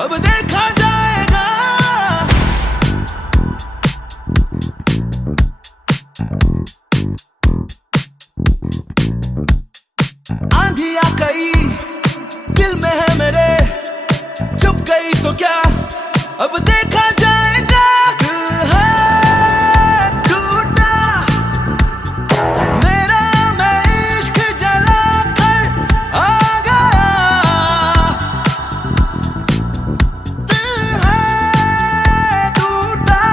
अब देखा जाएगा। आंधी आ गई दिल में है मेरे, चुप गई तो क्या अब देखा जाएगा। दिल है टूटा मेरा, मैं इश्क जला कर आ गया। दिल है टूटा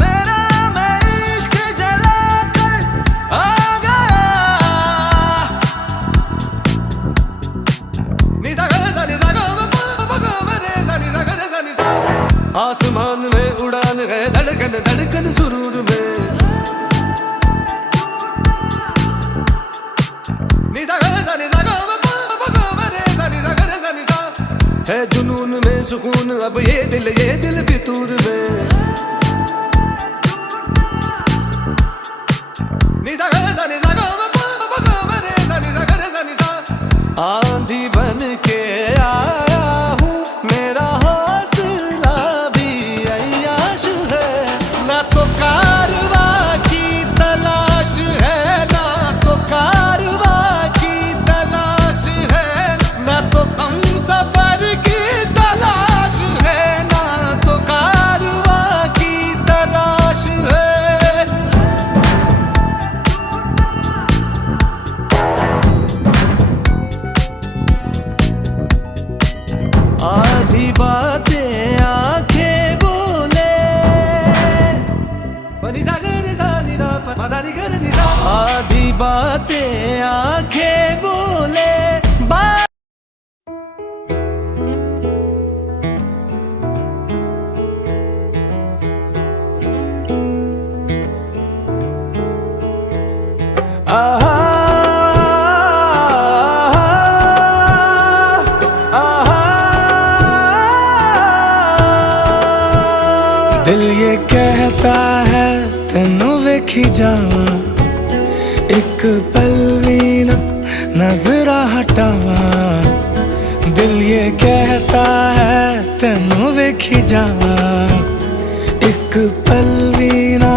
मेरा, मैं इश्क जला कर आ गया। निसा आसमान में उड़ान है, धड़कन धड़कन सुरूर में। है जुनून में सुकून अब ये दिल फितूर में। आंधी बन के आया हूँ, मेरा हौसला भी अय्याश है। ना तो कारवा की तलाश है, ना तो कारवा की तलाश है, ना तो हम सफर की तलाश है, ना तो कारवा की तलाश है। आधी बातें आंखें बोले, आधी बातें आंखें बोले। दिल ये कहता है तेनू वेखी जावा, एक पल भी ना नजरा हटावा। दिल ये कहता है तेनू वेखी जावा, एक पल भी ना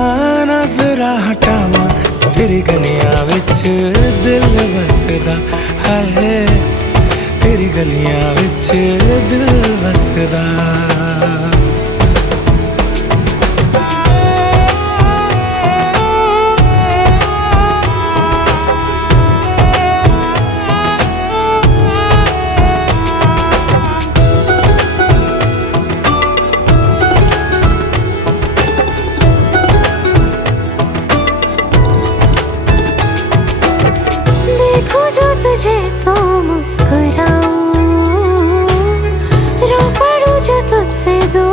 नजरा हटावा। तेरी गलियां विच दिल वसदा है, तेरी गलियां विच दिल वसदा। तुझे तो मुस्कुराऊं, रो पड़ूं जो तुझसे दूर।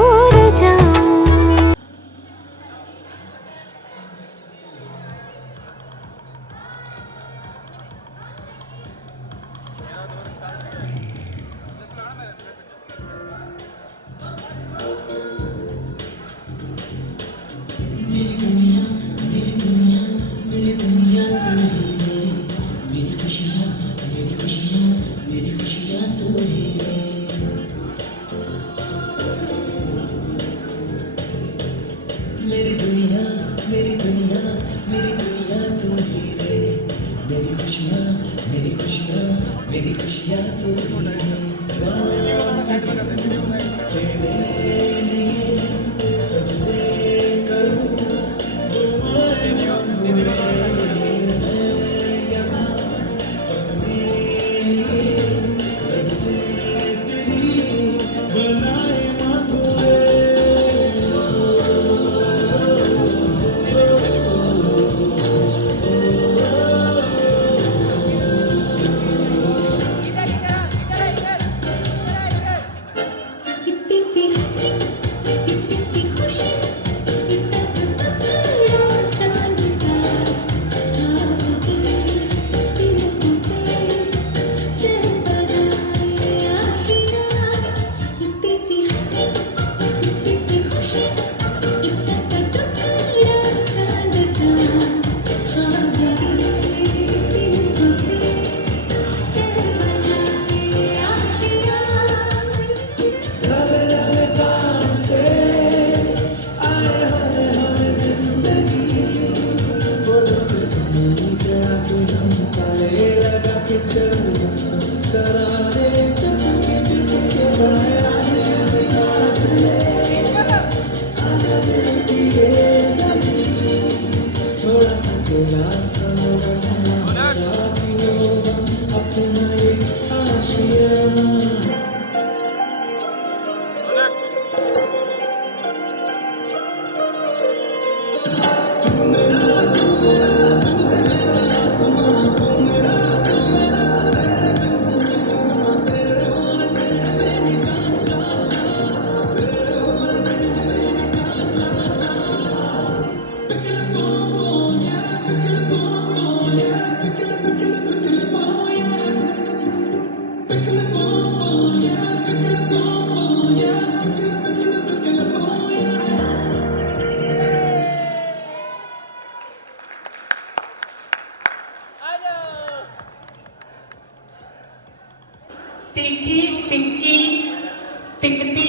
टिकती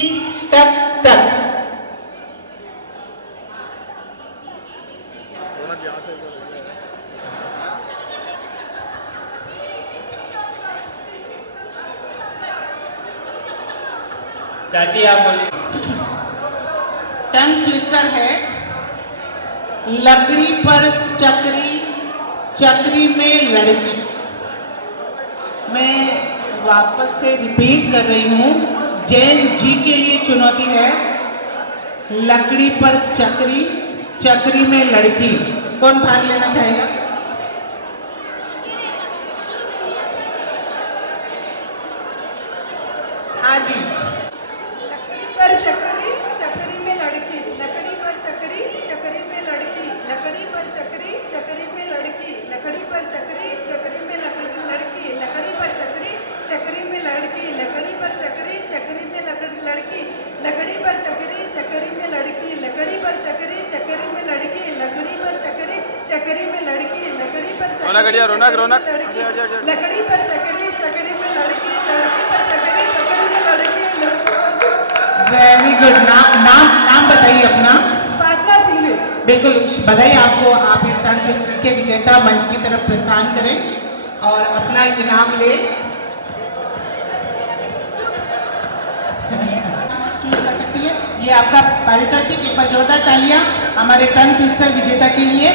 टक टक। चाची आप बोलिए। टंग ट्विस्टर है लकड़ी पर चक्री, चक्री में लड़की। मैं वापस से रिपीट कर रही हूँ, जैन जी के लिए चुनौती है। लकड़ी पर चक्री, चक्री में लड़की। कौन भाग लेना चाहेगा? हाँ जी। लकड़ी पर चक्री, चक्री में लड़की। लकड़ी पर चक्री, चक्री में लड़की। लकड़ी पर चक्री, चक्री में लड़की। लकड़ी पर चक्री, चक्री में लड़की। लकड़ी पर चक्री, चक्री में लड़की। लकड़ी पर चक्री, चक्री में लड़की। लकड़ी पर चक्री, चक्री में लड़की। लकड़ी पर चक्री, चक्री में लड़की। लकड़ी पर चक्री, चक्री में लड़की। लकड़ी पर चक्री, रौनक रौनक लकड़ी पर चक्री, चक्री में लड़की। लड़की पर चक्री, चक्री में लड़की। Very good. नाम बताइए अपना। फातिमा सिंह। बिल्कुल बधाई आपको। आप इस टंग ट्विस्टर के विजेता मंच की तरफ प्रस्थान करें और अपना इनाम ले। चूज कर सकती है। ये आपका पारितोषिक। एक बार जोरदार तालियां हमारे टंग ट्विस्टर विजेता के लिए।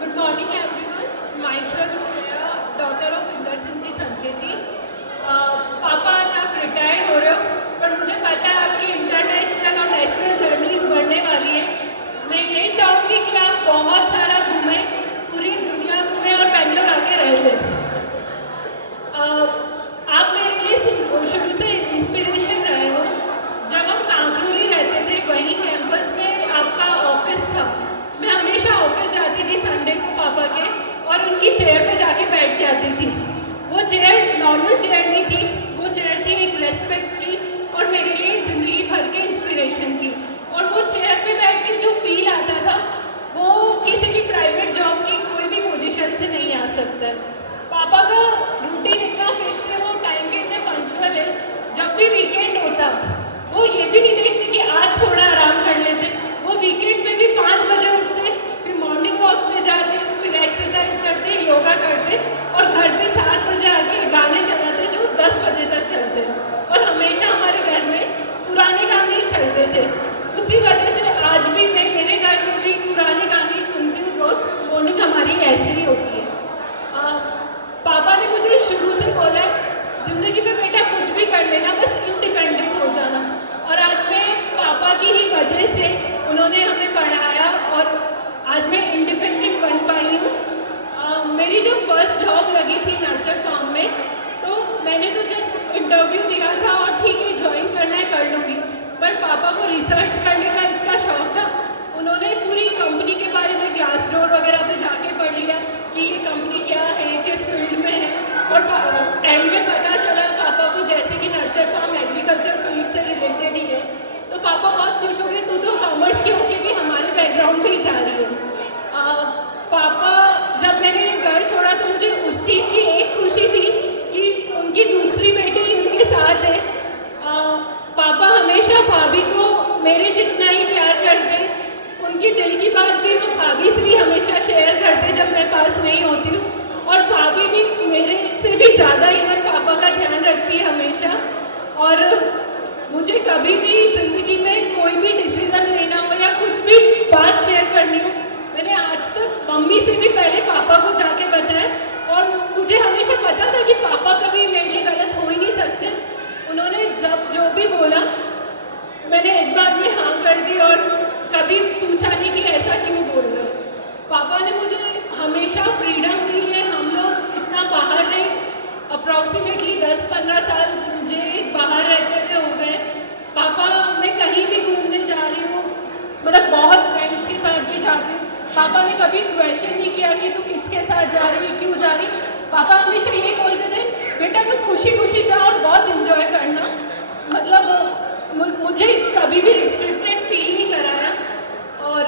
Good morning everyone. Myself Shreya, daughter of Inder Singh ji Sancheti. पापा आज आप रिटायर हो रहे हो, पर मुझे पता है आपकी इंटरनेशनल और नेशनल जर्नीज बढ़ने वाली है। मैं यही चाहूँगी कि आप बहुत सारा घूमें, पूरी दुनिया घूमें और बेंगलोर आके रह लें। आप मेरे लिए शुरू से इंस्पिरेशन रहे हो। जब हम कांकरोली रहते थे, वहीं कैंपस में आपका ऑफिस था। मैं हमेशा ऑफिस जाती थी संडे को पापा के, और उनकी चेयर पे जाके बैठ जाती थी। वो चेयर नॉर्मल चेयर नहीं थी, वो चेयर थी एक रेस्पेक्ट की और मेरे लिए ज़िंदगी भर के इंस्पिरेशन की। और वो चेयर पे बैठ के जो फील आता था, वो किसी भी प्राइवेट जॉब की कोई भी पोजीशन से नहीं आ सकता। पापा का रूटीन इतना फिक्स है, वो टाइम के इतने पंचुअल है। जब भी वीकेंड होता, वो ये भी नहीं देखते कि आज थोड़ा आराम कर लेते। वो वीकेंड में भी 5 बजे उठते, फिर मॉर्निंग वॉक में जाते, फिर एक्सरसाइज करते, योगा करते और घर पे 7 बजे आके गाने चलाते जो 10 बजे तक चलते। और हमेशा हमारे घर में पुराने गाने ही चलते थे। उसी वजह से आज भी मैं मेरे घर में भी पुराने गाने सुनती हूँ रोज। मॉर्निंग हमारी ऐसी ही होती है। पापा ने मुझे शुरू से बोला है, ज़िंदगी में बेटा कुछ भी कर लेना, बस इंडिपेंडेंट हो जाना। और आज मैं पापा की ही वजह से उन्होंने हमें पढ़ाया और आज मैं इंडिपेंडेंट बन पाई हूँ। मेरी जब फर्स्ट जॉब लगी थी नर्चर फार्म में, तो मैंने तो जस्ट इंटरव्यू दिया था और ठीक है ज्वाइन करना है कर लूँगी। पर पापा को रिसर्च करने का इतना शौक था, उन्होंने पूरी कंपनी के बारे में ग्लास डोर वगैरह पे जाके पढ़ लिया कि ये कंपनी क्या है, किस फील्ड में है। और एंड में पता चला पापा को जैसे कि नर्चर फार्म एग्रीकल्चर फील्ड से रिलेटेड ही है। तो पापा बहुत खुश हो गए, तू तो कॉमर्स के होके भी हमारे बैकग्राउंड में ही जा रही है। पापा जब मैंने घर छोड़ा तो मुझे उस चीज़ की एक खुशी थी कि उनकी दूसरी बेटी उनके साथ है। पापा हमेशा भाभी को मेरे जितना ही प्यार करते। उनकी दिल की बात भी वो भाभी से भी हमेशा शेयर करते जब मैं पास नहीं होती हूँ। और भाभी भी मेरे से भी ज़्यादा इवन पापा का ध्यान रखती है हमेशा। और मुझे कभी भी ज़िंदगी में कोई भी डिसीज़न लेना हो या कुछ भी बात शेयर करनी हो, मैंने आज तक मम्मी से भी पहले पापा को जाके बताया। और मुझे हमेशा पता था कि पापा कभी मेरे लिए गलत हो ही नहीं सकते। उन्होंने जब जो भी बोला, मैंने एक बार में हाँ कर दी और कभी पूछा नहीं कि ऐसा क्यों बोल रहे हो। पापा ने मुझे हमेशा फ्रीडम दी है। हम लोग इतना बाहर रहे, अप्रॉक्सीमेटली 10-15 साल मुझे बाहर रहते हुए हो गए। पापा मैं कहीं भी घूमने जा रही हूँ, मतलब बहुत फ्रेंड्स के साथ भी जाती हूँ, पापा ने कभी क्वेश्चन नहीं किया कि तू किसके साथ जा रही है, क्यों जा रही। पापा हमेशा ये बोलते थे, बेटा तू खुशी खुशी जा और बहुत इन्जॉय करना। मतलब मुझे कभी भी रिस्ट्रिक्टेड फील नहीं कराया। और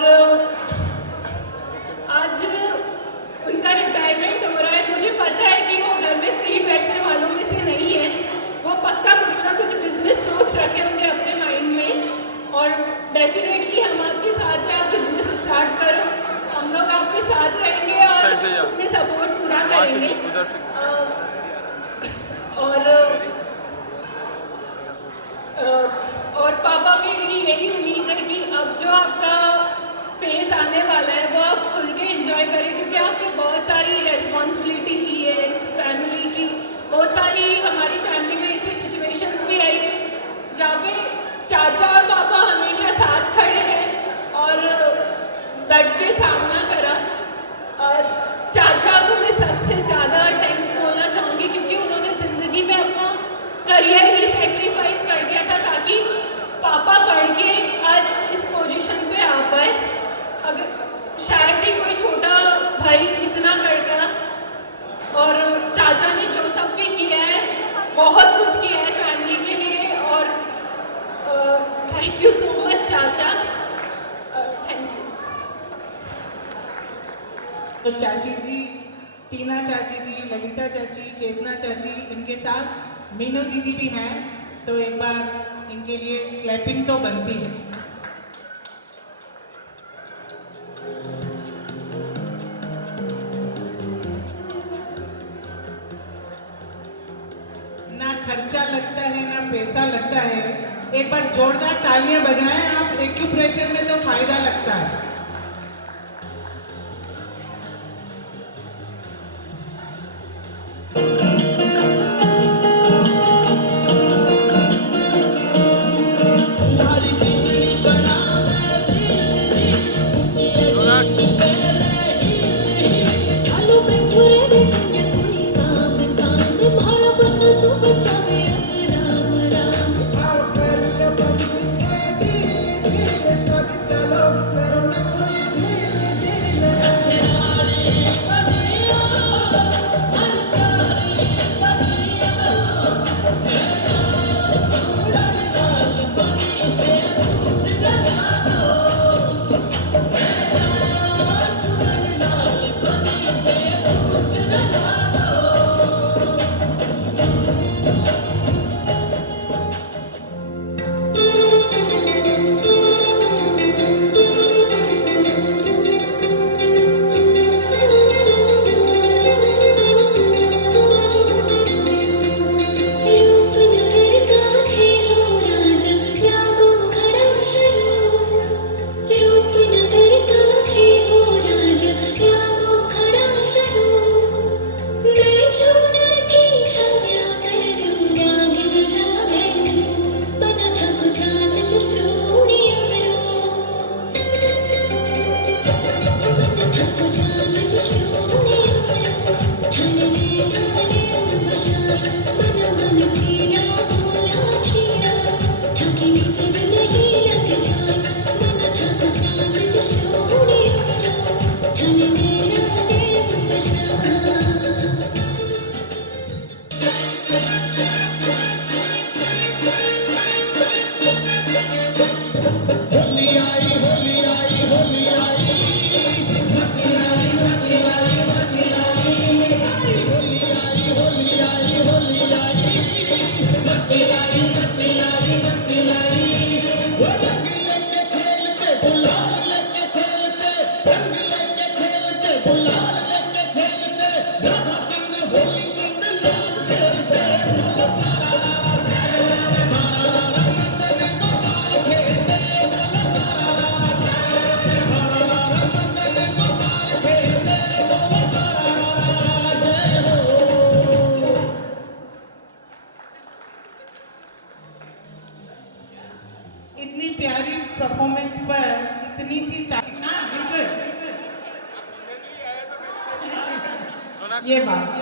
जाएंगे। और पापा, मेरी यही उम्मीद है कि अब जो आपका फेज आने वाला है वो आप खुल के एंजॉय करें, क्योंकि आपने बहुत सारी रेस्पॉन्सिबिलिटी ली है फैमिली की। बहुत सारी हमारी फैमिली में ऐसी सिचुएशंस भी आई है जहाँ पे चाचा और पापा हमेशा साथ खड़े हैं और डट के सामना करा। चाचा को मैं सबसे ज़्यादा थैंक्स बोलना चाहूँगी, क्योंकि उन्होंने ज़िंदगी में अपना करियर ही सेक्रीफाइस कर दिया था ताकि पापा पढ़ के आज इस पोजीशन पे आ पाए। अगर शायद ही कोई छोटा भाई इतना करता। और चाचा ने जो सब भी किया है, बहुत कुछ किया है फैमिली के लिए। और थैंक यू सो मच चाचा, थैंक यू। तो चाची जी, टीना चाची जी, ललिता चाची, चेतना चाची, इनके साथ मीनू दीदी भी हैं, तो एक बार इनके लिए क्लैपिंग तो बनती है। ना खर्चा लगता है ना पैसा लगता है, एक बार जोरदार तालियां बजाएं आप। एक्यूप्रेशर में तो फायदा लगता है। इतनी प्यारी परफॉर्मेंस पर इतनी सी तारीफ, बिल्कुल ये बात।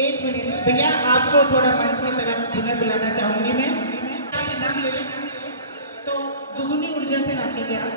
एक मिनट भैया, आपको थोड़ा मंच की तरफ पुनः बुलाना चाहूंगी मैं। आप इनाम ले लें तो दुगुनी ऊर्जा से नाचेंगे आप।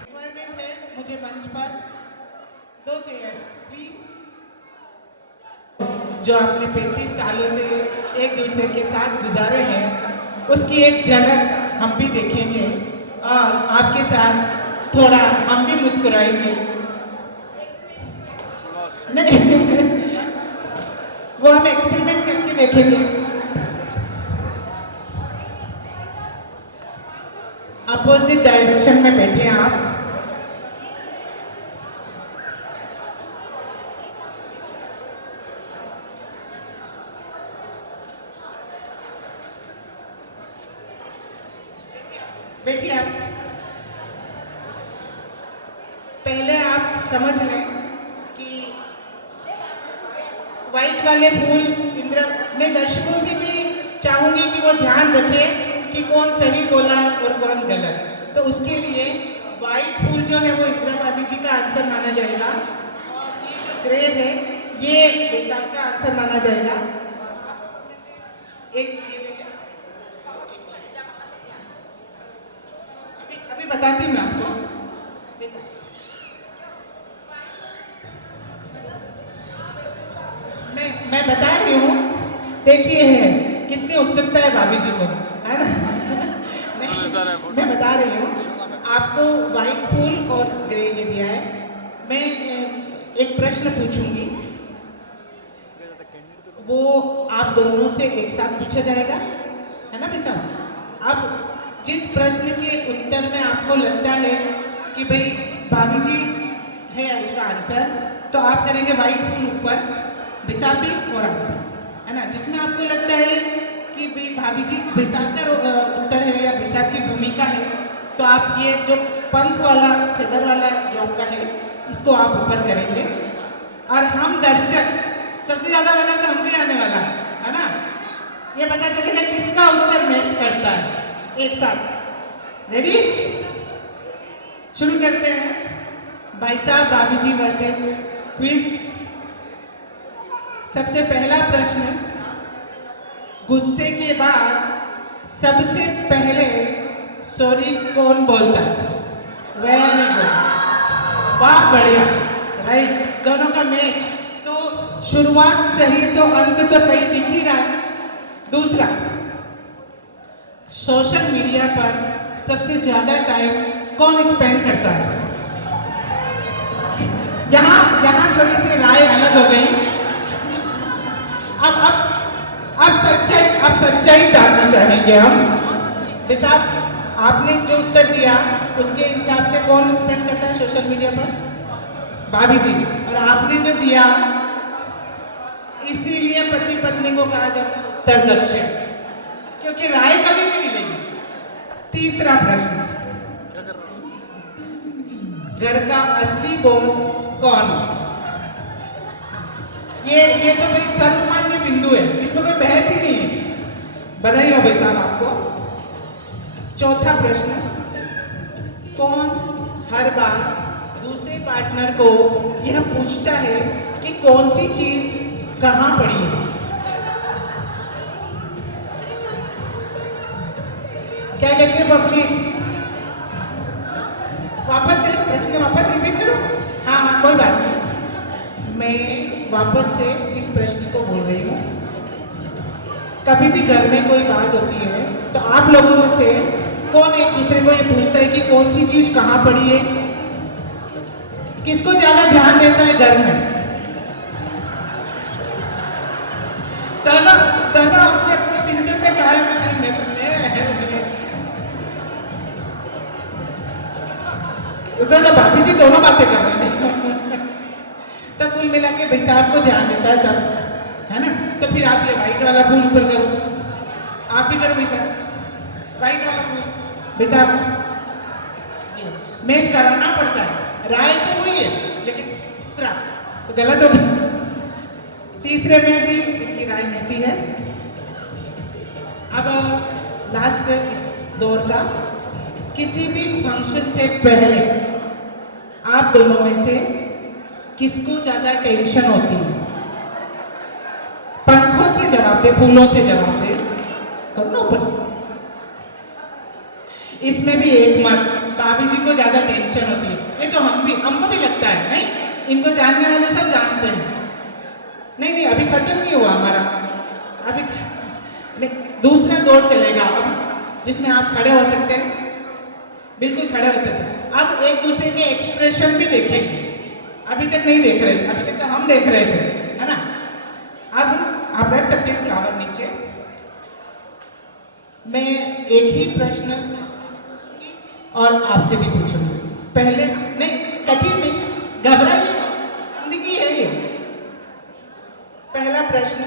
रिक्वायरमेंट है मुझे मंच पर 2 चेयर्स प्लीज। जो आपने 35 सालों से एक दूसरे के साथ गुजारे हैं उसकी एक झलक हम भी देखेंगे और आपके साथ थोड़ा हम भी मुस्कुराएंगे। नहीं वो हम एक्सपेरिमेंट करके देखेंगे। अपोजिट डायरेक्शन में बैठे आप। बैठिए आप। पहले आप समझ लें कि व्हाइट वाले फूल इंद्र, मैं दर्शकों से भी चाहूंगी कि वो ध्यान रखें कि कौन सही बोला और कौन गलत। तो उसके लिए व्हाइट फूल जो है वो इंदिरा भाभी जी का आंसर माना जाएगा और ये जो ग्रे है ये बेसाब का आंसर माना जाएगा। एक ये देखिए, अभी बताती हूँ मैं आपको। मैं बता रही हूँ, देखिए है कितनी उत्सुकता है भाभी जी को, है ना? नहीं, मैं बता रही हूँ आपको व्हाइट फूल और ग्रे ये दिया है। मैं एक प्रश्न पूछूंगी, वो आप दोनों से एक साथ पूछा जाएगा, है ना भाई साहब? अब जिस प्रश्न के उत्तर में आपको लगता है कि भाई भाभी जी है उसका आंसर, तो आप करेंगे व्हाइट फूल ऊपर, बिसाब भी और आप भी, है ना? जिसमें आपको लगता है कि भाई भाभी जी बिसाब का उत्तर है या बिसाब की भूमिका है, तो आप ये जो पंख वाला फेदर वाला जो आपका है इसको आप ऊपर करेंगे। और हम दर्शक सबसे ज्यादा मजा तो हमको ही आने वाला है ना? ये पता चलेगा किसका उत्तर मैच करता है। एक साथ रेडी, शुरू करते हैं। भाई साहब भाभी जी वर्सेस क्विज। सबसे पहला प्रश्न, गुस्से के बाद सबसे पहले सॉरी कौन बोलता है? वेरी गुड, बहुत बढ़िया, राइट। दोनों का मैच, तो शुरुआत सही तो अंत तो सही दिख ही रहा है। दूसरा, सोशल मीडिया पर सबसे ज्यादा टाइम कौन स्पेंड करता है? यहाँ थोड़ी सी राय अलग हो गई। अब सच्चाई जानना चाहेंगे हम। साहब आपने जो उत्तर दिया उसके हिसाब से कौन स्पेंड करता है सोशल मीडिया पर? भाभी जी। और आपने जो दिया, इसीलिए पति पत्नी को कहा जाता है उत्तर दक्षिण, क्योंकि राय कभी नहीं मिलेगी। तीसरा प्रश्न, घर का असली बॉस कौन? ये तो भाई सर्वमान्य बिंदु है, इसमें कोई बहस ही नहीं है। बधाई हो भाई साहब आपको। चौथा प्रश्न, कौन हर बार दूसरे पार्टनर को यह पूछता है कि कौन सी चीज कहां पड़ी है? क्या कहते हैं बबली? वापस से प्रश्न वापस रिपीट करो। हाँ, कोई बात नहीं। मैं वापस से इस प्रश्न को बोल रही हूँ। कभी भी घर में कोई बात होती है तो आप लोगों में से कौन एक दूसरे को ये पूछता है कि कौन सी चीज कहाँ पड़ी है? किसको ज्यादा ध्यान देता है घर में? दोनों अपने अपने बिंदु पे कायम है। तो भाभी जी दोनों बातें कर रहे हैं। तो कुल मिला के भाई साहब को ध्यान देता है सब, है ना? तो फिर आप ये व्हाइट वाला फूल ऊपर करो, आप भी करो भाई साहब, व्हाइट वाला फूल। भाई साहब मैच कराना पड़ता है, राय तो वही है लेकिन दूसरा तो गलत हो गया। तीसरे में भी इनकी राय मिलती है। अब लास्ट इस दौर का, किसी भी फंक्शन से पहले आप दोनों में से किसको ज्यादा टेंशन होती है? पंखों से जवाब दे, फूलों से जवाब दे, करो ना ऊपर। इसमें भी एक मत, भाभी जी को ज्यादा टेंशन होती है। ये तो हमको भी लगता है, नहीं? इनको जानने वाले सब जानते हैं। नहीं, अभी खत्म नहीं हुआ हमारा, अभी नहीं, दूसरा दौर चलेगा अब, जिसमें आप खड़े हो सकते हैं, बिल्कुल खड़े हो सकते हैं। अब एक दूसरे के एक्सप्रेशन भी देखेंगे, अभी तक नहीं देख रहे, अभी तक तो हम देख रहे थे, है ना? अब आप रख सकते हैं फ्लावर नीचे। मैं एक ही प्रश्न और आपसे भी पूछूंगी। पहले नहीं, कठिन नहीं, घबराइए, जिंदगी है ये। पहला प्रश्न,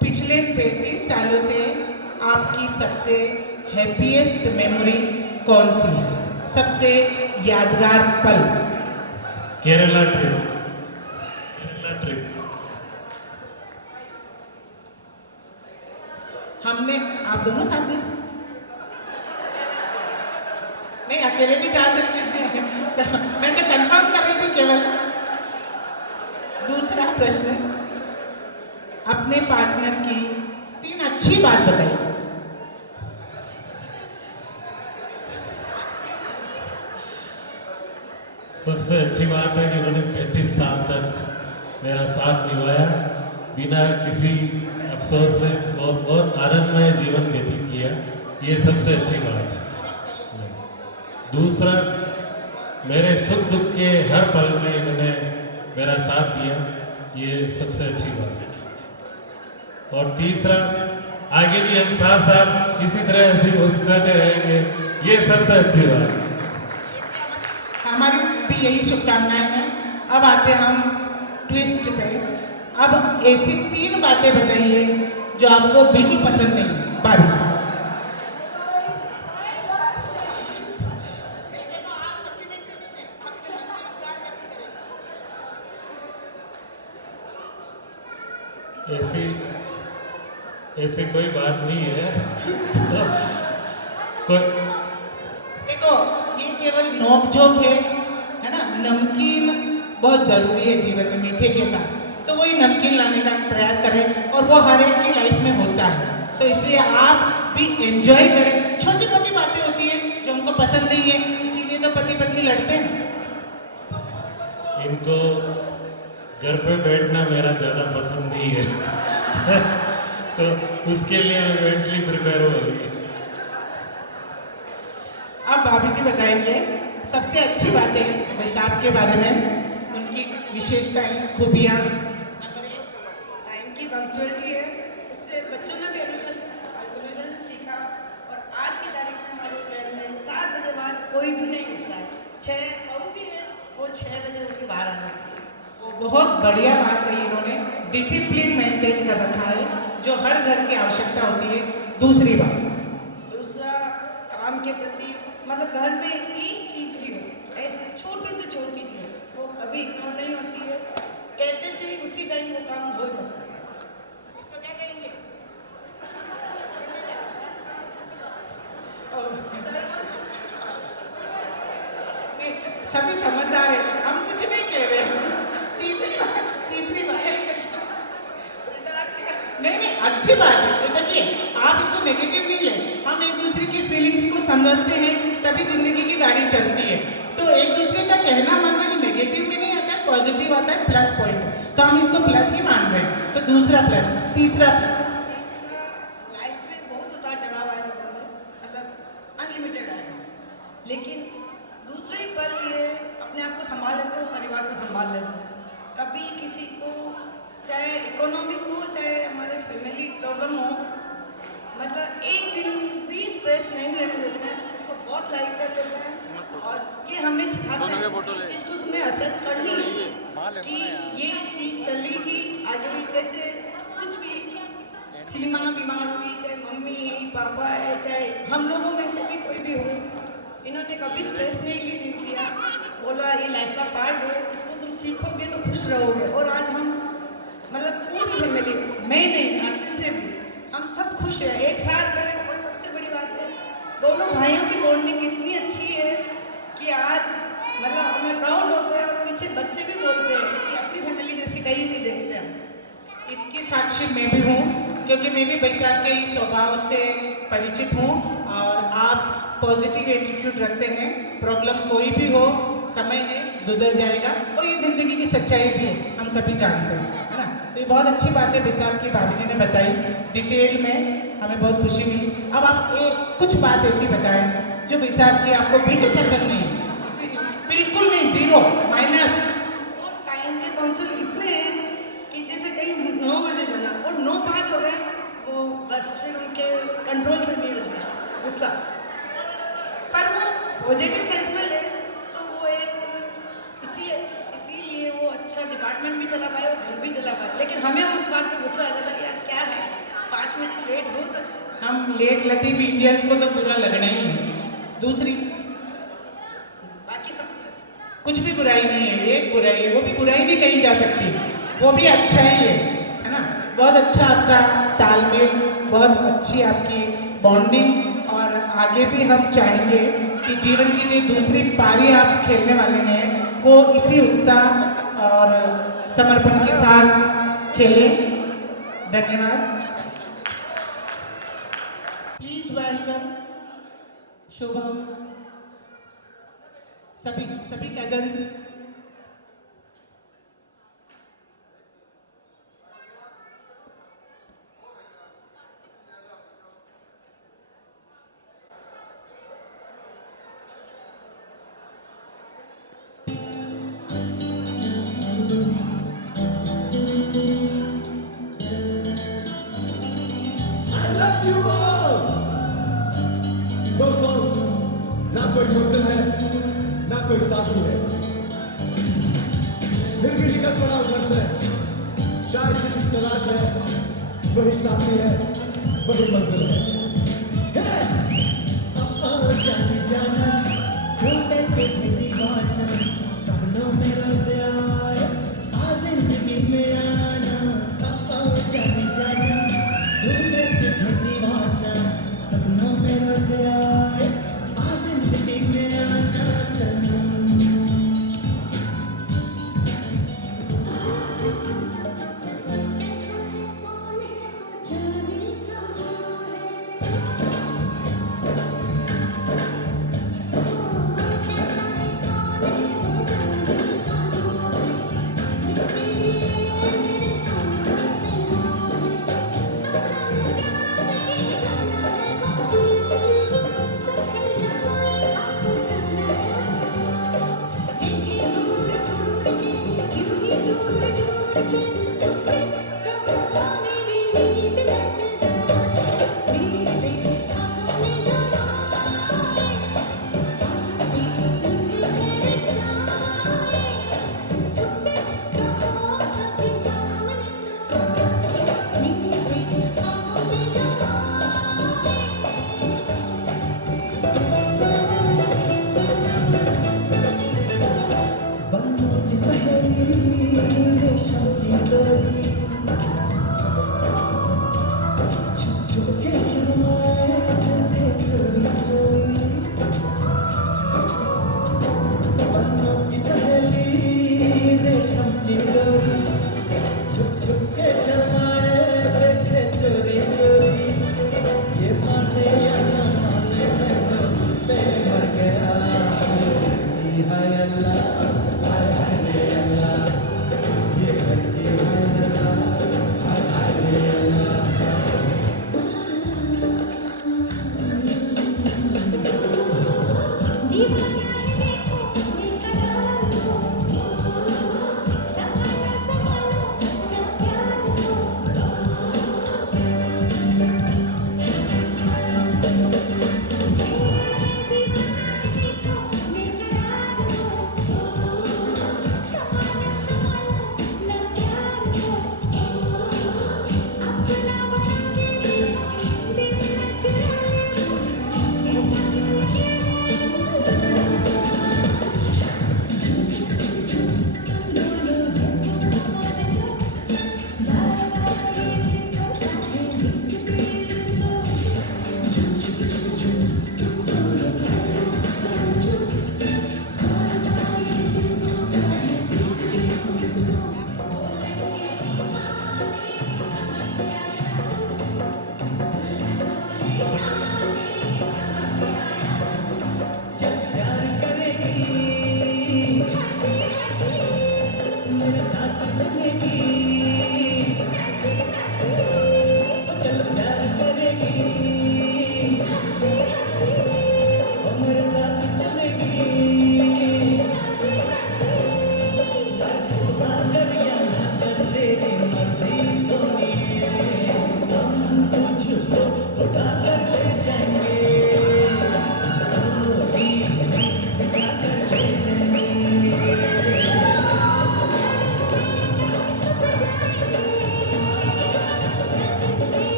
पिछले 35 सालों से आपकी सबसे हैप्पीएस्ट मेमोरी कौन सी है? सबसे यादगार पल? केरला ट्रिप। हमने, आप दोनों साथ में? नहीं, अकेले भी जा सकते हैं। मैं तो कंफर्म कर रही थी केवल। दूसरा प्रश्न, अपने पार्टनर की 3 अच्छी बात बताइए। सबसे अच्छी बात है कि उन्होंने 35 साल तक मेरा साथ निभाया, बिना किसी अफसोस से बहुत बहुत आनंदमय जीवन व्यतीत किया। ये सबसे अच्छी बात है। दूसरा, मेरे सुख दुख के हर पल में इन्होंने मेरा साथ दिया, ये सबसे अच्छी बात है। और तीसरा, आगे भी हम साथ साथ इसी तरह ऐसे मुस्कुराते रहेंगे, ये सबसे अच्छी बात है। हमारी भी यही शुभकामनाएं हैं। अब आते हम ट्विस्ट पे। अब ऐसी 3 बातें बताइए जो आपको बिल्कुल पसंद नहीं है, भाभी जी। ऐसी कोई बात नहीं है। कोई देखो, ये केवल नोक-झोंक है ना। नमकीन बहुत ज़रूरी है जीवन में मीठे के साथ, तो वही नमकीन लाने का प्रयास करें और वो हर एक की लाइफ में होता है। तो इसलिए आप भी एंजॉय करें। छोटी मोटी बातें होती हैं जो हमको पसंद नहीं है, इसीलिए तो पति पत्नी लड़ते हैं। इनको घर पे बैठना मेरा ज़्यादा पसंद नहीं है। तो उसके लिए मैं मेंटली प्रिपेयर हो गई। अब भाभी जी बताएंगे सबसे अच्छी बातें बैसाख के बारे में, उनकी विशेषताएं, खूबियाँ। टाइम की पंक्चुअलिटी है, इससे बच्चों ने भी अनुशासन सीखा। और आज की तारीख में हमारे घर में 7 बजे बाद कोई भी नहीं उठता है। 6 कऊ भी है, वो 6 बजे उठ के बाहर आ जाती है। बहुत बढ़िया बात कही इन्होंने, डिसिप्लिन मेंटेन कर रखा है जो हर घर की आवश्यकता होती है। दूसरी बात, दूसरा, काम के प्रति मतलब घर में एक चीज़ भी हो, ऐसे छोटी से छोटी भी हो, वो कभी इग्नोर नहीं होती है। कहते से ही उसी टाइम वो काम हो जाता है। इसको क्या कहेंगे? नहीं, सभी समझदार है, हम कुछ नहीं कह रहे हैं। तीसरी बात नहीं, अच्छी बात है। तो देखिए, आप इसको नेगेटिव नहीं लें। हम एक दूसरे की फीलिंग्स को समझते हैं, तभी जिंदगी की गाड़ी चलती है। तो एक दूसरे का कहना मानना नेगेटिव में नहीं आता है, पॉजिटिव आता है, प्लस पॉइंट। तो हम इसको प्लस ही मान रहे हैं। तो दूसरा प्लस। तीसरा, लाइफ में बहुत उतार चढ़ाव आया है, मतलब अनलिमिटेड आया है, लेकिन दूसरे पल ये अपने आप को संभाल लेते हैं, परिवार को संभाल लेते हैं। कभी किसी को चाहे इकोनॉमिक हो, चाहे हमारे फैमिली प्रॉब्लम हो, मतलब एक दिन भी स्ट्रेस नहीं रहने देते हैं, उसको बहुत लाइट कर लेते हैं। और ये हमें सिखाते हैं इस चीज़ को तुम्हें एक्सेप्ट करनी है कि ये चीज़ चलेगी आगे भी। जैसे कुछ भी, सीमा बीमार हुई, चाहे मम्मी है, पापा है, चाहे हम लोगों में से भी कोई भी हो, इन्होंने कभी स्ट्रेस नहीं लिया। बोला ये लाइफ का पार्ट है, इसको तुम सीखोगे तो खुश रहोगे। और आज हम मतलब पूरी फैमिली, मैं नहीं, आसिन से भी, हम सब खुश हैं, एक साथ हैं। और सबसे बड़ी बात है, दोनों भाइयों की बॉन्डिंग इतनी अच्छी है कि आज मतलब हमें प्राउड होता है। और पीछे बच्चे भी बोलते हैं कि अपनी फैमिली जैसी कहीं नहीं देखते हम। इसकी साक्षी मैं भी हूँ, क्योंकि मैं भी बैसाख के इस स्वभाव से परिचित हूँ। और आप पॉजिटिव एटीट्यूड रखते हैं, प्रॉब्लम कोई भी हो, समय है, गुजर जाएगा। और ये ज़िंदगी की सच्चाई भी है, हम सभी जानते हैं, है ना। तो ये बहुत अच्छी बात है बैसाख की भाभी जी ने बताई डिटेल में, हमें बहुत खुशी हुई। अब आप कुछ बात ऐसी बताएं जो बैसाख की आपको बिल्कुल पसंद नहीं, बिल्कुल नहीं, 0 माइनस। और टाइम के पंक्चुअल इतने हैं कि जैसे कहीं 9 बजे जाना और 9:05 हो गए, वो बस फिर उनके कंट्रोल से नहीं रहता गुस्सा। पर वो पॉजिटिव सेंस में ले तो वो एक इसीलिए वो अच्छा डिपार्टमेंट भी चला पाए और घर भी चला पाए। लेकिन हमें उस बात पे गुस्सा आ जाता है, यार क्या है, 5 मिनट लेट हो सकता है। हम लेट लतीफ इंडियंस को तो बुरा लगना ही है। दूसरी, बाकी सब कुछ अच्छा। कुछ भी बुराई नहीं है, एक बुराई है, वो भी बुराई नहीं कही जा सकती, वो भी अच्छा ही है ना। बहुत अच्छा आपका तालमेल, बहुत अच्छी आपकी बॉन्डिंग। और आगे भी हम चाहेंगे कि जीवन की जो दूसरी पारी आप खेलने वाले हैं वो इसी उत्साह और समर्पण के साथ खेलें। धन्यवाद। प्लीज वेलकम शुभम, सभी कजन्स। love you all। दोस्तों, ना कोई मंजिल है ना कोई साथी है, फिर भी निकल पड़ा घर से। शायद किसी की तलाश है, वही साथी है, वही मंजिल है। जाने जाना ढूंढे तुझे दीवाना, सपनों में रोज आए आ जिंदगी में आना। जाने जाना ढूंढे तुझे दीवाना, सपनों में रोज आए आ जिंदगी में आना सनम।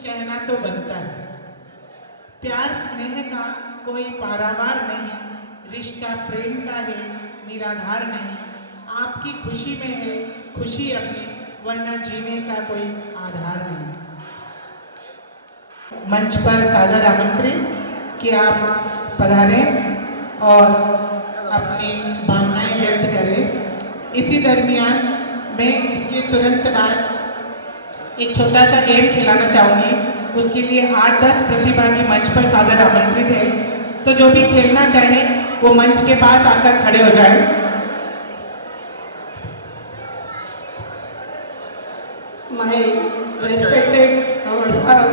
कहना तो बनता है। प्यार स्नेह का कोई पारावार नहीं, रिश्ता प्रेम का है निराधार नहीं। आपकी खुशी में है खुशी अपनी, वरना जीने का कोई आधार नहीं। मंच पर सादर आमंत्रित कि आप पधारें और अपनी भावनाएं व्यक्त करें। इसी दरमियान मैं इसके तुरंत बाद एक छोटा सा गेम खिलाना चाहूँगी। उसके लिए 8-10 प्रतिभागी मंच पर सादर आमंत्रित है, तो जो भी खेलना चाहे वो मंच के पास आकर खड़े हो जाएं। माय रेस्पेक्टेड कंवर साहब,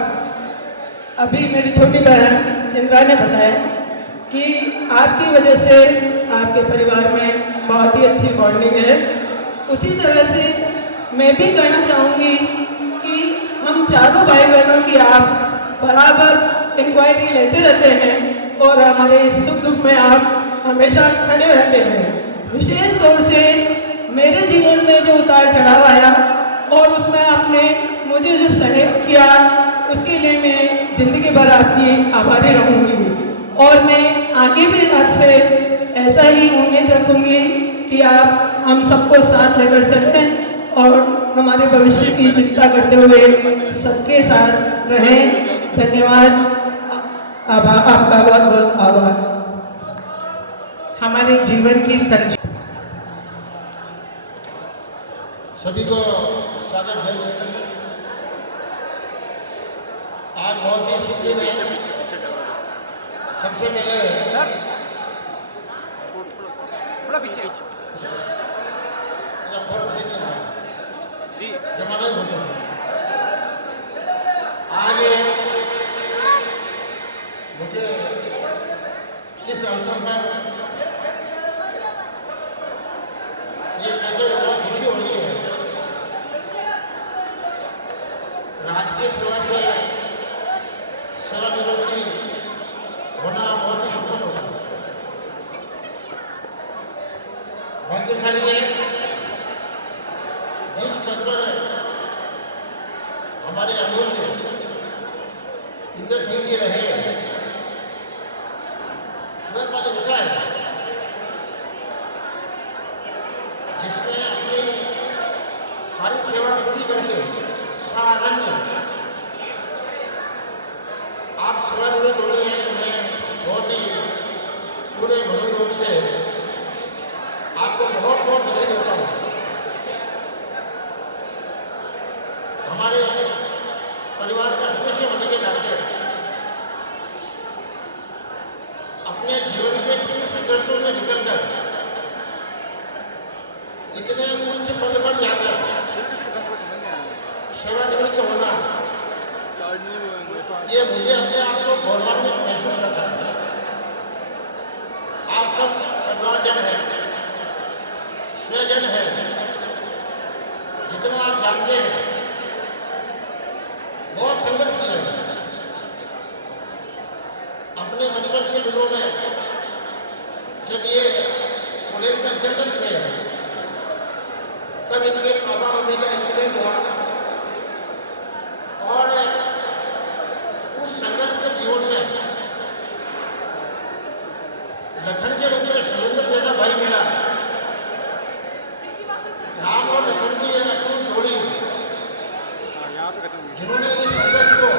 अभी मेरी छोटी बहन इंद्रा ने बताया कि आपकी वजह से आपके परिवार में बहुत ही अच्छी बॉन्डिंग है। उसी तरह से मैं भी कहना चाहूँगी कि हम चारों भाई बहनों की आप बराबर इंक्वायरी लेते रहते हैं और हमारे सुख दुख में आप हमेशा खड़े रहते हैं। विशेष तौर से मेरे जीवन में जो उतार चढ़ाव आया और उसमें आपने मुझे जो सहयोग किया, उसके लिए मैं ज़िंदगी भर आपकी आभारी रहूँगी। और मैं आगे भी आपसे ऐसा ही उम्मीद रखूँगी कि आप हम सबको साथ लेकर चलें और हमारे भविष्य की चिंता करते हुए सबके साथ रहें। धन्यवाद, आपका बहुत बहुत आभार। हमारे जीवन की सभी को स्वागत है। आज बहुत ही शुभ दिन है। सबसे पहले थोड़ा पीछे जी जमाना बोलो। आज मुझे इस अवसर पर ये कहते हुए बहुत खुशी हो रही है। राजकीय सेवा से सेवानिवृत्ति होना बहुत ही सुखद होगा। भाग्यशाली है जिस पद पर हमारे अनुज इंद्र सिंह जी रहे, वह पद ऐसा है जिसमें अपनी सारी सेवा पूरी करके सानंद आप सेवानिवृत्त होते हैं। मैं बहुत ही पूरे मनोयोग से आपको बहुत बहुत बधाई देता हूँ। हमारे परिवार का सदस्य होने के नाते अपने जीवन के किन संघर्षों से निकलकर इतने उच्च पद पर जाकर सेवानिवृत्त होना, ये मुझे अपने आप को गौरवान्वित महसूस करता है। आप सब परिवारजन हैं, स्वजन हैं, जितना आप जानते हैं बहुत संघर्ष किया है। अपने बचपन के दिनों में जब ये कॉलेज में अध्ययन थे, तब इनके पापा मम्मी का एक्सीडेंट हुआ और उस संघर्ष के जीवन में लखन के रूप में सुरेंद्र जैसा भाई मिला। राम और लखन की एक अटूट जोड़ी, जिन्होंने इस संघर्ष को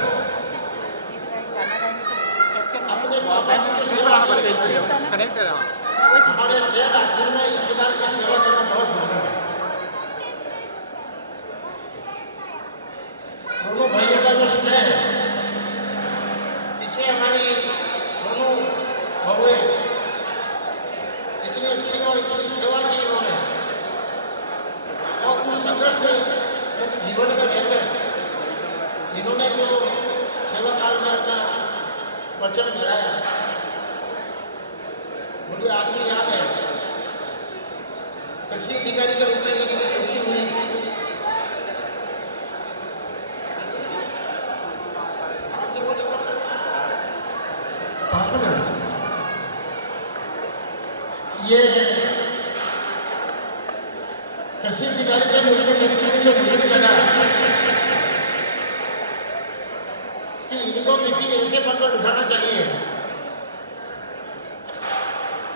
अपने पापा की सेवा की। हमारे शहर आश्रम में इस प्रकार की सेवा करना बहुत दुर्लभ है। दोनों भाइयों का जो स्नेह है, पीछे हमारी दोनों बहुएं इतनी अच्छी और इतनी सेवा की इन्होंने, और उस संघर्ष में जीवन में रहकर इन्होंने जो सेवा काल में अपना वचन गिराया, मुझे आज भी याद है। कृषि अधिकारी के रूप में इनकी नियुक्ति हुई। ये कृषि अधिकारी के रूप में नियुक्ति हुई, तो मुझे भी लगा कि इनको किसी ऐसे पद पर बिठाना चाहिए,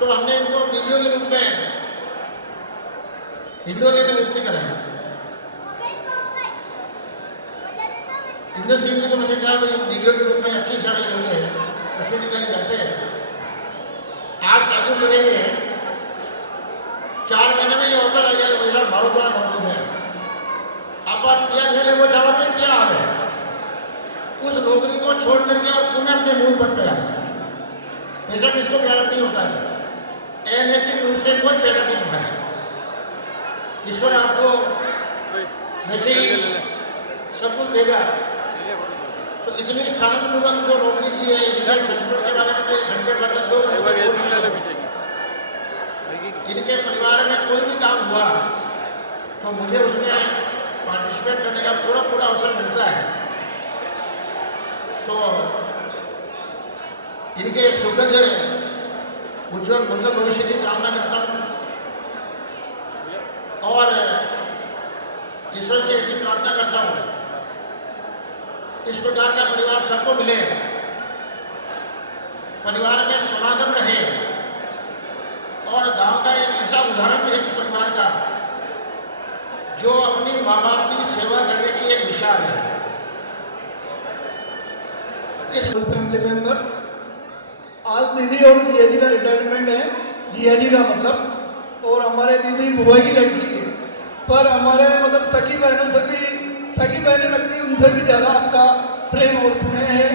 तो हमने इनको वीडियो के रूप में हिंडोले में नृत्य कराया। इंद्र सिंह जी को मैंने कहा भाई वीडियो के रूप में अच्छी साड़ी लोगे, ऐसे निकाले जाते हैं, आप काजू करेंगे 4 महीने में ये ऑफर आ जाएगा, भैया भारतवान हो गया, आप क्या नहीं ले वो चाहते क्या आ गए, उस नौकरी को छोड़ करके और पुनः अपने मूल पर पे आए। पैसा किसको प्यारा नहीं होता है, अनैतिक रूप से कोई पैसा नहीं होता है। ईश्वर आपको वैसे ही सब कुछ देगा। तो इतनी स्थानांतरण जो नौकरी की है, संस्कृत के बारे में 1 घंटे भर 2 घंटे, इनके परिवार में कोई भी काम हुआ तो मुझे उसमें पार्टिसिपेट करने का पूरा अवसर मिलता है। तो इनके सुखद उज्जवल मंगल भविष्य की कामना करता हूँ और ईश्वर से ऐसी प्रार्थना करता हूँ इस प्रकार का परिवार सबको मिले, परिवार में समागम रहे और गांव का एक ऐसा उदाहरण है कि परिवार का जो अपनी माँ बाप की सेवा करने की एक मिसाल है। इस फैमिली मेंबर आज दीदी और जिया जी का रिटायरमेंट है, जिया जी का मतलब, और हमारे दीदी बुआ की लड़की है, पर हमारे मतलब सखी बहनों से भी, सखी बहनें लगती है उनसे भी ज़्यादा आपका प्रेम और स्नेह है।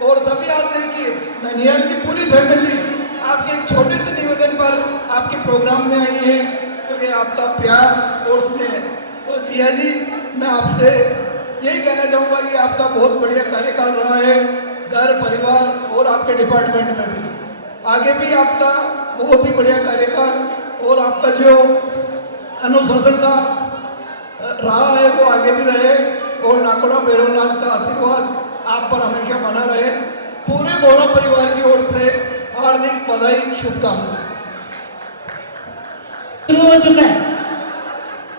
और तभी आप देखिए ननिहाल की पूरी फैमिली आपके एक छोटे से निवेदन पर आपके प्रोग्राम में आई है, क्योंकि आपका प्यार और स्नेह। तो जिया जी मैं आपसे यही कहना चाहूँगा कि आपका बहुत बढ़िया कार्यकाल रहा है, घर परिवार और आपके डिपार्टमेंट में भी आगे भी आपका बहुत ही बढ़िया कार्यकाल और आपका जो अनुशासन का रहा है वो आगे भी रहे और नाकोड़ा भैरवनाथ का आशीर्वाद आप पर हमेशा बना रहे। पूरे बोरा परिवार की ओर से हार्दिक बधाई, शुभकामनाएं। शुरू हो चुका है,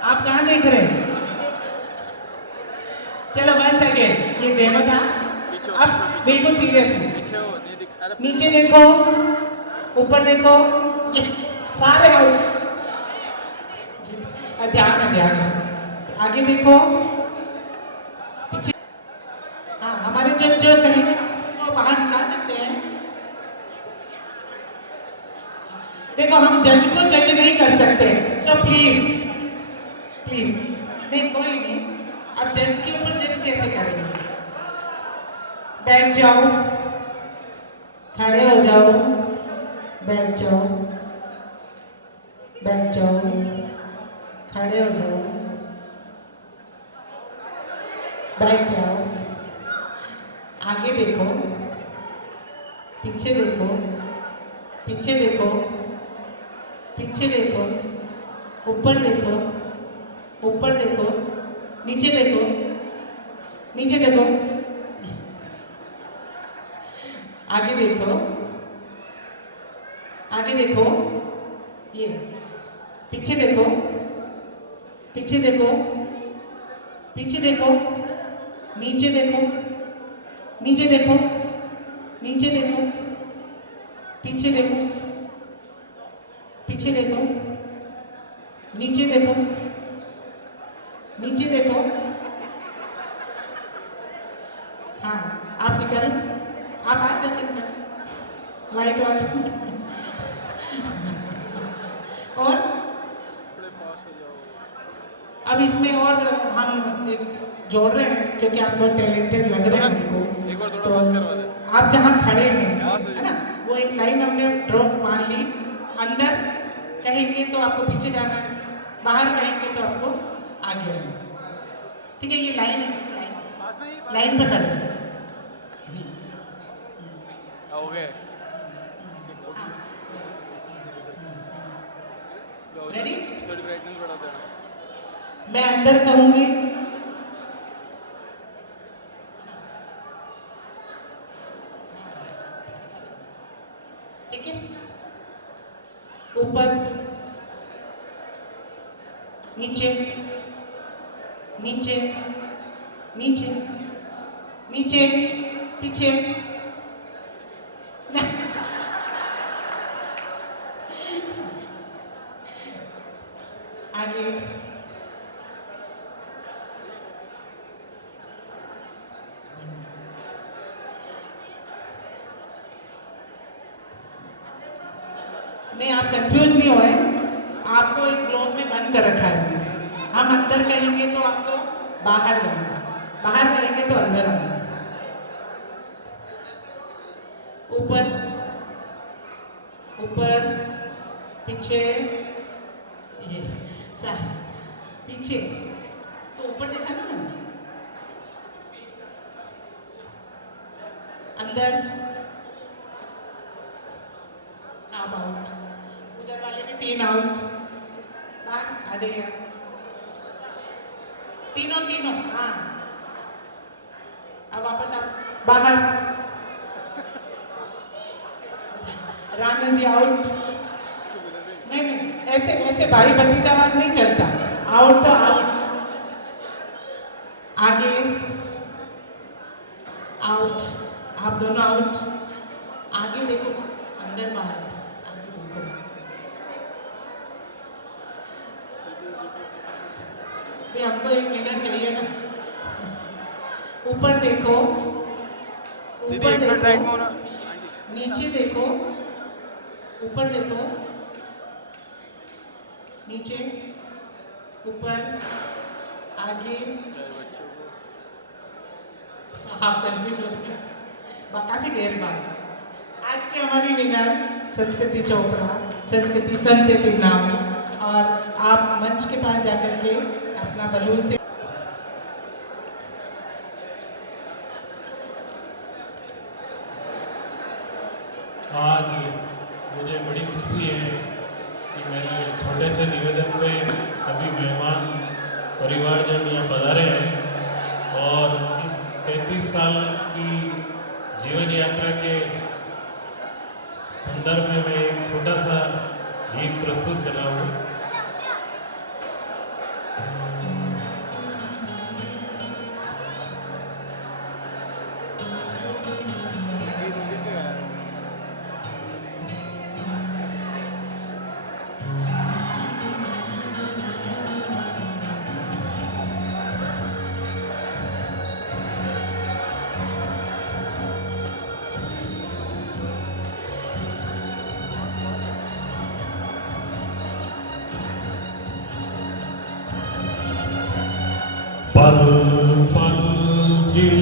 आप कहाँ देख रहे हैं? चलो 1 सेकेंड, ये डेमो था, अब बिल्कुल सीरियसली नीचे देखो, ऊपर देखो, ये सारे ध्यान है, ध्यान से आगे देखो, पीछे। हाँ, हमारे जज जो कहेंगे वो बाहर निकाल सकते हैं। देखो हम जज को जज नहीं कर सकते, सो प्लीज प्लीज नहीं, कोई नहीं, अब जज के ऊपर जज कैसे करेंगे? बैठ जाओ, खड़े हो जाओ, बैठ जाओ, बैठ जाओ, खड़े हो जाओ, बैठ जाओ, आगे देखो, पीछे देखो, पीछे देखो, पीछे देखो, ऊपर देखो, ऊपर देखो, नीचे देखो, नीचे देखो, आगे देखो, आगे देखो, ये पीछे देखो, पीछे देखो, पीछे देखो, नीचे देखो, नीचे देखो, नीचे देखो, पीछे देखो, पीछे देखो, नीचे देखो, नीचे देखो। हाँ, आप निकल, आप आ सकते हैं लाइट वाले और अब इसमें और हम एक जोड़ रहे हैं क्योंकि आप बहुत टैलेंटेड लग रहे हैं हमको, तो आप जहाँ खड़े हैं है ना, वो एक लाइन हमने ड्रॉप मान ली, अंदर कहेंगे तो आपको पीछे जाना है, बाहर कहेंगे तो आपको आगे आना है, ठीक है? ये लाइन है, लाइन पे खड़े रेडी? मैं अंदर कहूंगी, ठीक है? ऊपर, नीचे, नीचे, नीचे, नीचे, पीछे आगे नहीं, आप कंफ्यूज नहीं होए। आपको एक ब्लॉक में बंद कर रखा है। हम अंदर कहेंगे तो आपको बाहर जाना, बाहर कहेंगे तो अंदर आना। ऊपर ऊपर पीछे, ये पीछे तो ऊपर देखा ना, अंदर आप आउट, उधर वाले भी 3 आउट, बाहर आ जाइए तीनों हाँ। अब वापस आप बाहर, राणा जी आउट। नहीं ऐसे भाई भतीजावाद नहीं चलता, आउट तो आउट। आगे आउट, आप दोनों आउट। आगे देखो, अंदर बाहर, आगे देखो। भी हमको एक विनर चाहिए ना। ऊपर देखो, ऊपर देखो, नीचे देखो, ऊपर देखो, नीचे, ऊपर, आगे। आप कंफ्यूज होते हैं काफी देर बाद। आज की हमारी विनर संस्कृति चोपड़ा, संस्कृति संचेती नाम। और आप मंच के पास जाकर के अपना बलून से आज मुझे बड़ी खुशी है कि मेरे छोटे से निवेदन पे सभी मेहमान परिवारजन यहाँ पधारे हैं और इस 35 साल की जीवन यात्रा के संदर्भ में मैं एक छोटा सा गीत प्रस्तुत कर रहा हूँ। पल पल दिल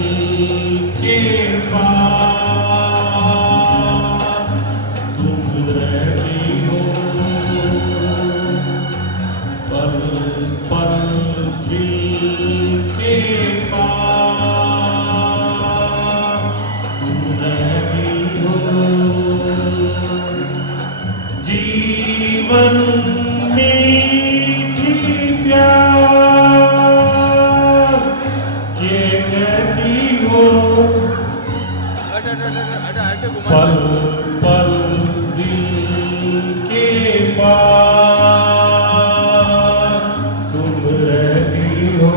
के पास तुम रहती हो, पल पल दिल के पास तुम रहती हो। जीवन मीठी प्यास ये कहती हो, पल पल दिल के पास तुम रहती हो।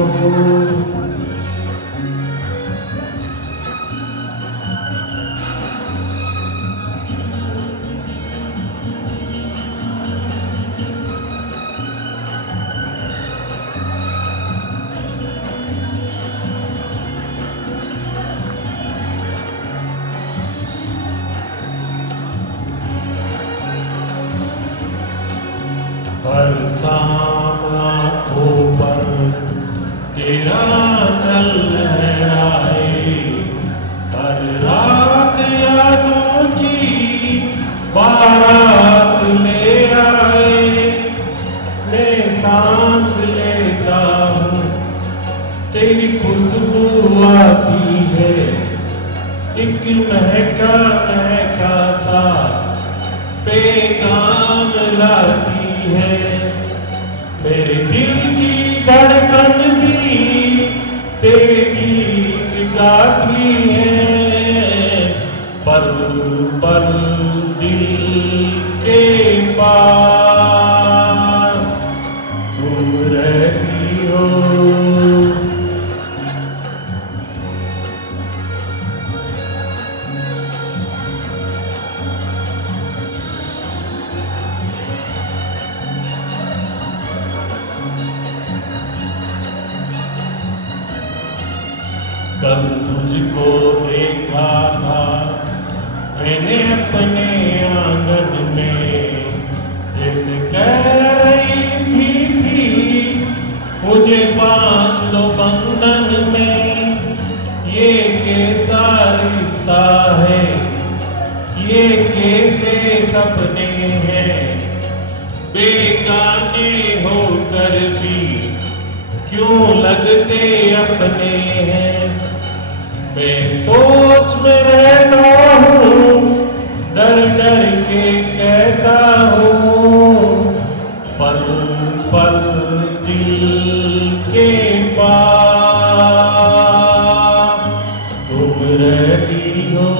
हर शाम आँखों पर तेरा चल लहराए, हर रात यादों की बारात ले आए। मैं सांस लेता हूँ तेरी खुशबू आती है, एक महका महका सा पैगाम लाती है। मेरे दिल की धड़कन भी तेरे गीत गाती है, पल पल दिल के पास तुम रहती हो। मैंने अपने आंगन में जैसे कह रही थी मुझे बांध लो बंधन में, ये कैसा रिश्ता है, ये कैसे सपने हैं, बेगाने होकर भी क्यों लगते अपने हैं। मैं सोच में रहता हूँ, डर डर के कहता हूँ, पल पल दिल के पास तुम रहती हो।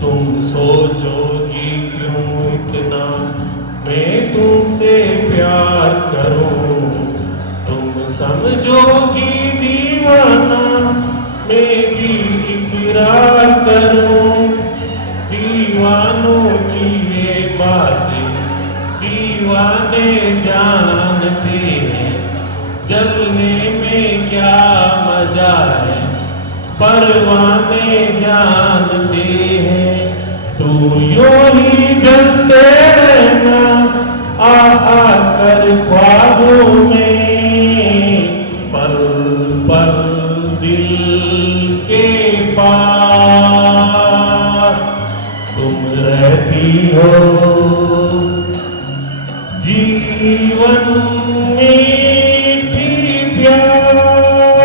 तुम सोचोगी क्यों इतना मैं तुमसे प्यार करूं, तुम समझोगी दीवाना मैं भी इकरार करूं। दीवानों की ये बातें दीवाने जानते हैं, जलने में क्या मजा है परवाने जानते हैं। तू यूं ही जलते रहना आ कर ख्वाबों में, पल पल दिल के पास तुम रहती हो। जीवन मीठी प्यास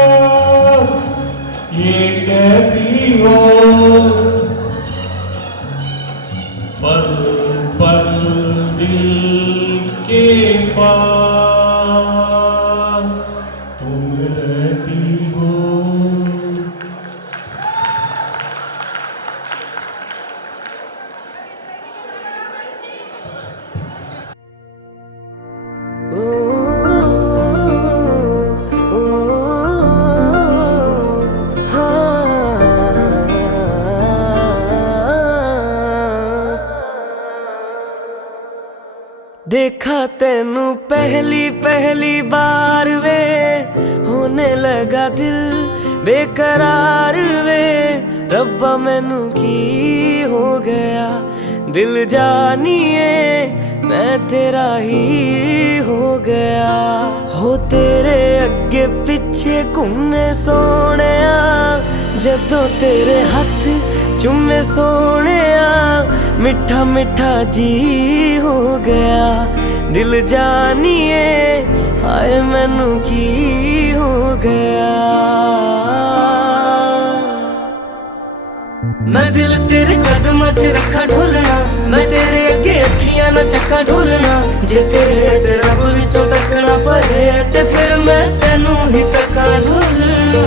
ये कहती हो, पल पल दिल के पास तुम रहती हो। देखा तेनू पहली पहली बार वे, होने लगा दिल बेकरार वे। रब्बा मैनू की हो गया, दिल जानिए मैं तेरा ही हो गया। हो तेरे अगे पिछे घूमे सोहणिया, जदों तेरे हथ चुमे सोहणिया, मिठा मिठा जी हो गया। दिल जानिए हाय मैनू की हो गया। मैं दिल तेरे कदमां च रखा ढोलना, मैं तेरे अगे अखियां ना चक्का ढोलना। जे तेरे ते रब विचों तकना पए ते फिर मैं तेनू ही तक्का ढोलना।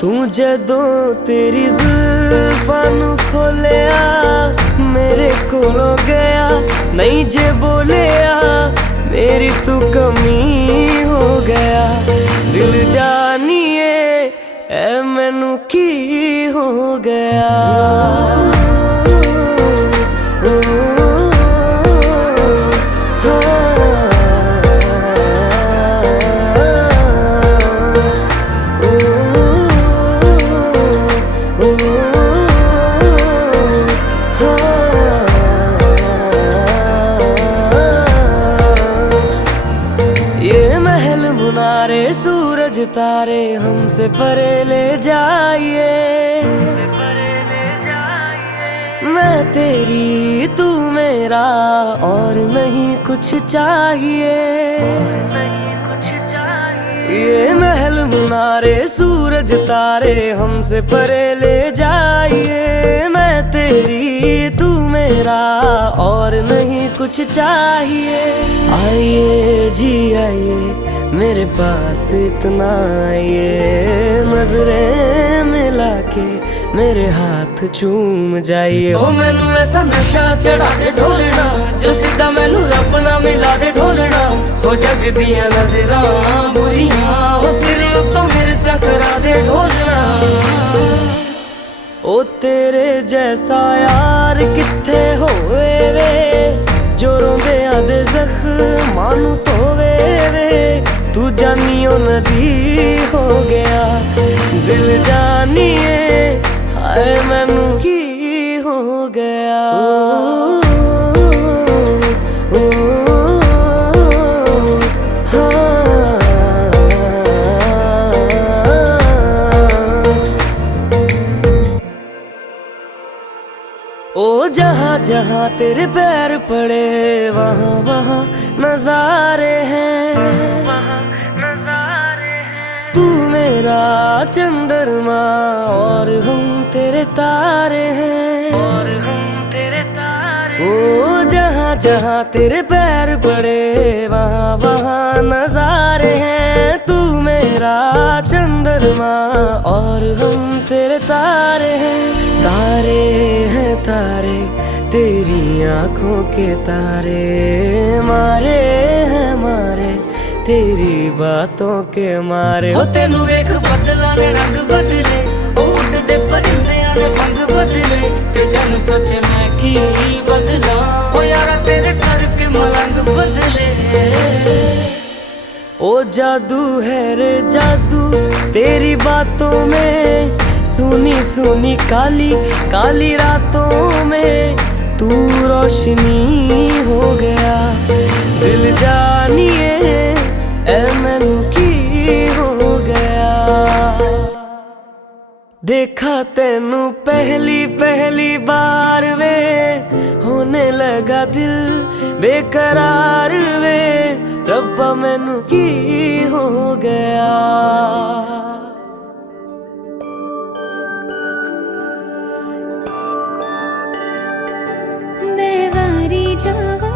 तू जदों तेरी जुल्फां नू खोलिया, मेरे कोलों गया नहीं जे बोलिया, मेरी तू कमी हो गया। दिल जानिए ऐ मैनू की हो गया। ये महल मुनारे सूरज तारे हमसे परे ले जाइए, मैं तेरी तू मेरा और नहीं कुछ चाहिए। ये महल मुनारे सूरज तारे हमसे परे ले जाइए, मैं तेरी तू मेरा और नहीं कुछ चाहिए। आइए जी आइए मेरे पास इतना आइए, नजरें मिला के मेरे हाथ चूम जाइए। ओ मैनू ऐसा नशा चढ़ा दे ढोलना, जो सीधा मैनू रब ना मिला दे ढोलना। हो जग दिया नजरां बुरियां हो सिर तो मेरे चकरा दे ढोलना ओ तेरे जैसा यार किथे होवे वे जो रोंदियां दे जख्मां नूं धोवे वे तू जानियो नदी हो गया दिल जानिए हाय मैनू की हो गया ओ जहाँ जहाँ तेरे पैर पड़े वहाँ वहाँ नजारे हैं तू मेरा चंद्रमा और हम तेरे तारे हैं ओ जहाँ जहाँ तेरे पैर पड़े वहाँ वहाँ नजारे हैं तू मेरा चंद्रमा और हम तेरे तारे हैं तारे तेरी आंखों के तारे मारे हैं मारे तेरी बातों के मारे हो तेनू वेख बदला ने रंग बदले ओ उड़दे परिंदियां ने पंख बदले ते जन सोचे मैं की बदला ओ यारा तेरे करके मलंग बदले ओ जादू है रे जादू तेरी बातों में सुनी सुनी काली काली रातों में तू रोशनी हो गया दिल जानिए ऐ मैनू की हो गया देखा तेनू पहली बार वे होने लगा दिल बेकरार वे रब्बा मैनू की हो गया मैं वारी जावा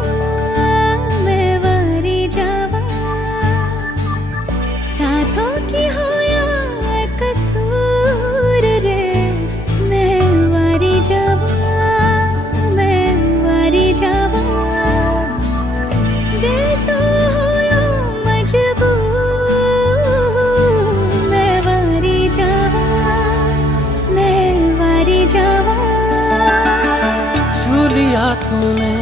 साथों की हो या कसूर रे मैं वारी जावा दिल तो हो या मजबूर मैं वारी जावा छू लिया तूने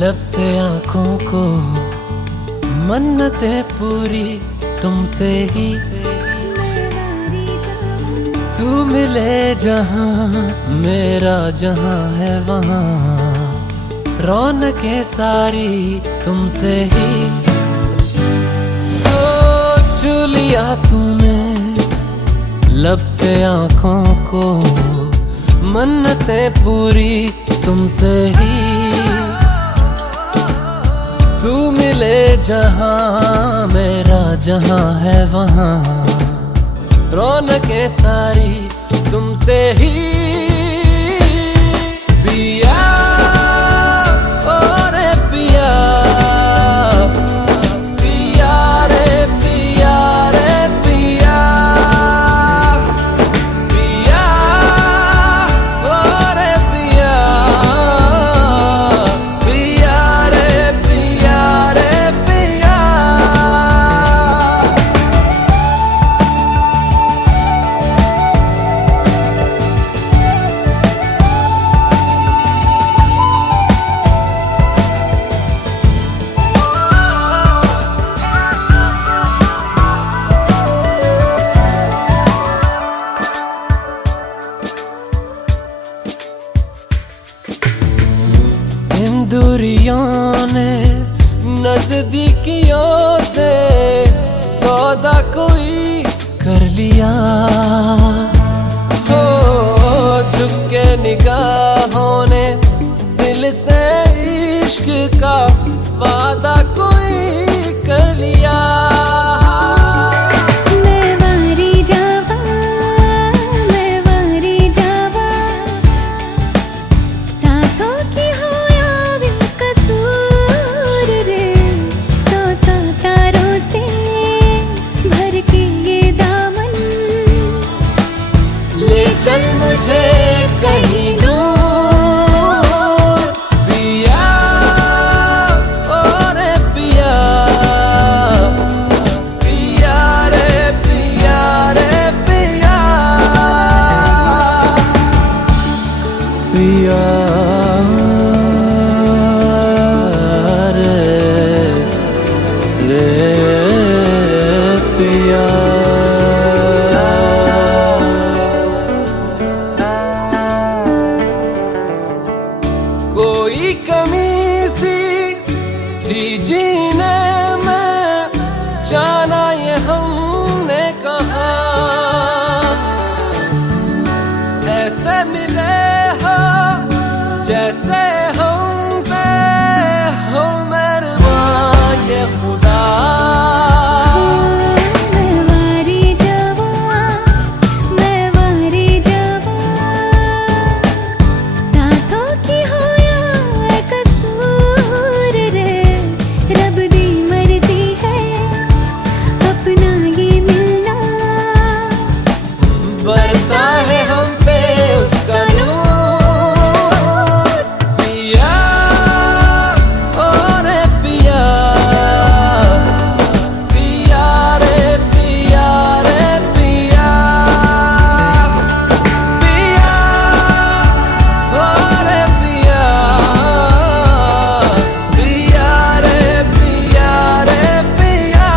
लब से आंखों को मन्नतें पूरी तुमसे ही तू मिले जहां मेरा जहां है वहां रौनकें सारी तुमसे ही ओ छू लिया तूने लब से आंखों को मन्नतें पूरी तुमसे ही तू मिले जहां मेरा जहां है वहां रौनकें सारी तुमसे ही पिया ओ रे पिया पिया रे पिया रे पिया पिया ओ रे पिया पिया रे पिया रे पिया इन दूरियों ने नजदीकियों से सौदा कोई कर लिया हो झुके निगाहों ने दिल से इश्क का वादा कोई कर लिया चल मुझे कहीं दूर थी जीने में जाना ये हमने कहा, ऐसे मिले हो जैसे हम पे हो मेहरबान ये खुदा। मैं वारी जवां साथों की हो या कसूर रे, रब दी मर्जी है अपना ये मिलना, बरसा है हम पे उसका नूर। पिया और पिया, पिया रे पिया रे पिया, पिया और पिया, पिया रे पिया रे पिया।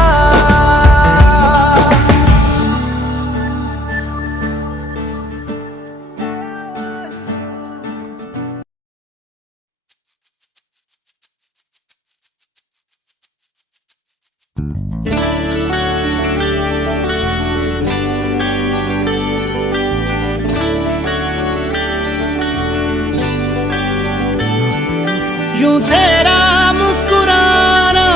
यूं तेरा मुस्कुराना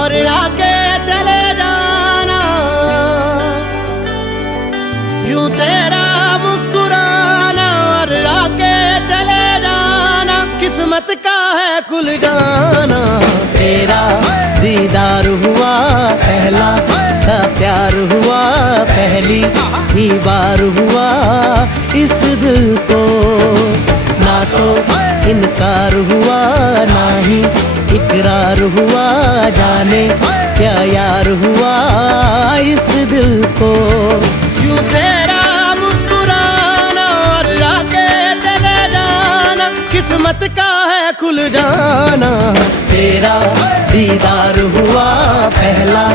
और आके चले जाना, यूं तेरा मुस्कुराना और आके चले जाना, किस्मत का है खुल जाना। तेरा दीदार हुआ पहला सा प्यार हुआ, पहली ही बार हुआ इस दिल को, ना तो इनकार हुआ ना ही इकरार हुआ, जाने क्या यार हुआ इस दिल को। यूं तेरा मुस्कुराना और आके चले जाना, किस्मत का है खुल जाना। तेरा दीदार हुआ पहला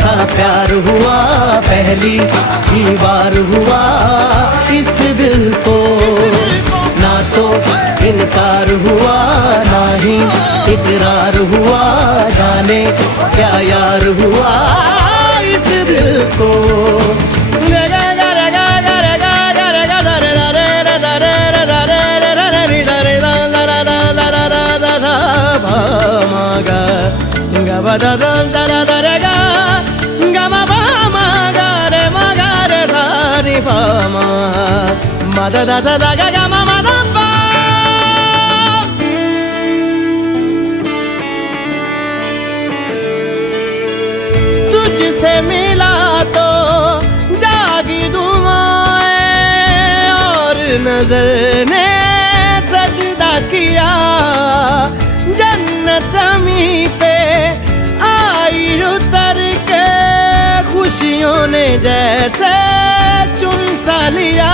सा प्यार हुआ, पहली ही बार हुआ इस दिल को, ना तो इनकार हुआ ना ही इकरार हुआ, जाने क्या यार हुआ इस दिल को। तुझसे मिला तो जागी दुआएं और नजर ने सजदा किया, जन्नत जमीं पे आई उतर के खुशियों ने जैसे चुन सा लिया।